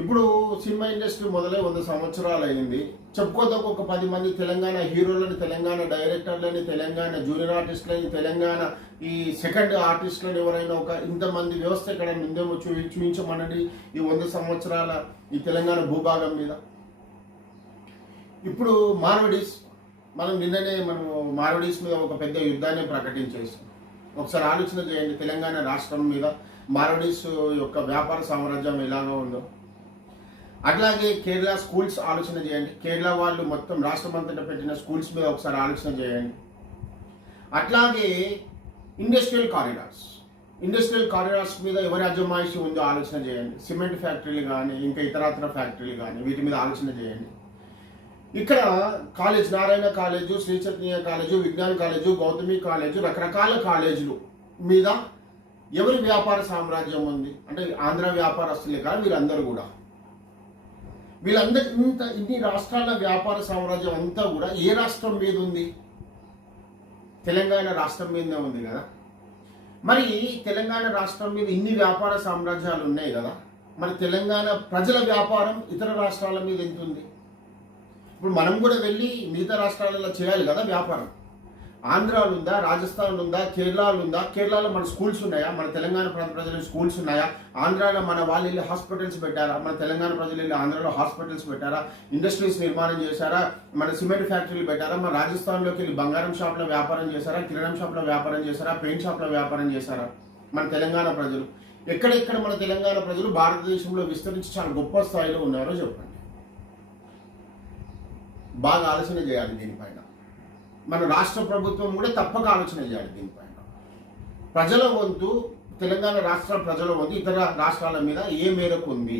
ఇప్పుడు cinema industry మొదలై 100 సంవత్సరాలు అయింది. చెప్పుకోదగ్గ ఒక 10 మంది తెలంగాణ హీరోలని, తెలంగాణ డైరెక్టర్లని, తెలంగాణ జూనియర్ ఆర్టిస్టులని, తెలంగాణ ఈ సెకండ్ ఆర్టిస్టులని ఎవరైనా ఒక ఇంతమంది వ్యవస్థ ఇక్కడ ఉందేమో చూపించమనండి ఈ 100 సంవత్సరాల ఈ తెలంగాణ భూభాగం మీద. ఇప్పుడు మార్వడీస్ మనం మార్వడీస్ మీద ఒక పెద్ద యుద్ధాన్ని ప్రకటించేసాం. ఒకసారి ఆలోచన చేయండి, తెలంగాణ రాష్ట్రం మీద మార్వడీస్ యొక్క వ్యాపార సామ్రాజ్యం ఎలాగో ఉందో. అట్లాగే కేరళ స్కూల్స్ ఆలోచన చేయండి, కేరళ వాళ్ళు మొత్తం రాష్ట్రం అంతటా పెట్టిన స్కూల్స్ మీద ఒకసారి ఆలోచన చేయండి. అట్లాగే ఇండస్ట్రియల్ కారిడార్స్ మీద ఎవరి అజమాయిషి ఉందో ఆలోచన చేయండి. సిమెంట్ ఫ్యాక్టరీలు కానీ ఇంకా ఇతరత్ర ఫ్యాక్టరీలు కానీ వీటి మీద ఆలోచన చేయండి. ఇక్కడ college, Narayana college, Sri Chaitanya college, Vignan college, Gautami college, రకరకాల కాలేజీలు మీద ఎవరి వ్యాపార సామ్రాజ్యం ఉంది అంటే ఆంధ్ర వ్యాపారస్తులే కాదు వీళ్ళందరూ కూడా. వీళ్ళందరూ ఇన్ని రాష్ట్రాల వ్యాపార సామ్రాజ్యం అంతా కూడా ఏ రాష్ట్రం మీద ఉంది? తెలంగాణ రాష్ట్రం మీదనే ఉంది కదా. మరి తెలంగాణ రాష్ట్రం మీద ఇన్ని వ్యాపార సామ్రాజ్యాలు ఉన్నాయి కదా, మరి తెలంగాణ ప్రజల వ్యాపారం ఇతర రాష్ట్రాల మీద ఎంత ఉంది? ఇప్పుడు మనం కూడా వెళ్ళి మిగతా రాష్ట్రాలలో చేయాలి కదా వ్యాపారం. ఆంధ్రాలో ఉందా, రాజస్థాన్ ఉందా, కేరళలో ఉందా? కేరళలో మన స్కూల్స్ ఉన్నాయా? మన తెలంగాణ ప్రాంత ప్రజలు స్కూల్స్ ఉన్నాయా? ఆంధ్రాలో మన వాళ్ళు వెళ్ళి హాస్పిటల్స్ పెట్టారా? మన తెలంగాణ ప్రజలు వెళ్ళి ఆంధ్రాలో హాస్పిటల్స్ పెట్టారా? ఇండస్ట్రీస్ నిర్మాణం చేశారా? మన సిమెంట్ ఫ్యాక్టరీలు పెట్టారా? మన రాజస్థాన్లోకి వెళ్ళి బంగారం షాప్లో వ్యాపారం చేశారా? కిరాణం షాప్లో వ్యాపారం చేశారా? పెయింట్ షాప్లో వ్యాపారం చేశారా? మన తెలంగాణ ప్రజలు ఎక్కడెక్కడ మన తెలంగాణ ప్రజలు భారతదేశంలో విస్తరించి చాలా గొప్ప స్థాయిలో ఉన్నారో చెప్పండి. బాగా ఆలోచన చేయాలి దీనిపైన. మన రాష్ట్ర ప్రభుత్వం కూడా తప్పక ఆలోచన చేయాలి దీనిపైన. ప్రజల వంతు, తెలంగాణ రాష్ట్ర ప్రజల వంతు ఇతర రాష్ట్రాల మీద ఏ మేరకు ఉంది?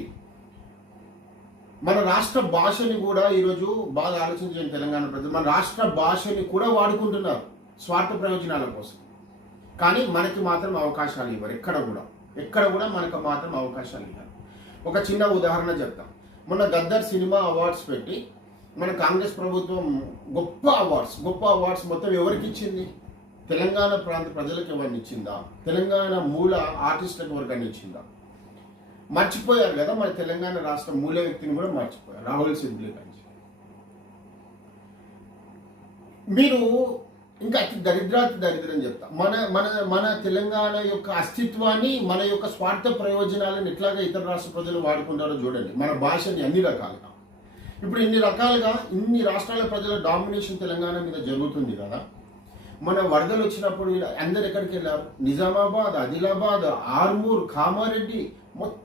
మన రాష్ట్ర భాషని కూడా ఈరోజు బాగా ఆలోచించండి తెలంగాణ ప్రజలు. మన రాష్ట్ర భాషని కూడా వాడుకుంటున్నారు స్వార్థ ప్రయోజనాల కోసం. కానీ మనకి మాత్రం అవకాశాలు ఇవ్వరు. ఎక్కడ కూడా మనకు మాత్రం అవకాశాలు ఇవ్వరు. ఒక చిన్న ఉదాహరణ చెప్తాం. మొన్న గద్దర్ సినిమా అవార్డ్స్ పెట్టి మన కాంగ్రెస్ ప్రభుత్వం గొప్ప అవార్డ్స్ మొత్తం ఎవరికి ఇచ్చింది? తెలంగాణ ప్రాంత ప్రజలకు ఎవరిని ఇచ్చిందా? తెలంగాణ మూల ఆర్టిస్టులకు ఎవరికైనా ఇచ్చిందా? మర్చిపోయారు కదా మన తెలంగాణ రాష్ట్ర మూల వ్యక్తిని కూడా మర్చిపోయారు, రాహుల్ సింధు గారి. మీరు ఇంకా అతి దరిద్రం చెప్తా. మన తెలంగాణ యొక్క అస్తిత్వాన్ని, మన యొక్క స్వార్థ ప్రయోజనాలను ఎట్లాగా ఇతర రాష్ట్ర ప్రజలు వాడుకుంటారో చూడండి. మన భాషని అన్ని రకాలుగా, ఇప్పుడు ఇన్ని రాష్ట్రాల ప్రజల డామినేషన్ తెలంగాణ మీద జరుగుతుంది కదా. మన వరదలు వచ్చినప్పుడు అందరు ఎక్కడికి వెళ్ళారు? నిజామాబాద్, ఆదిలాబాద్, ఆర్మూర్, కామారెడ్డి మొత్తం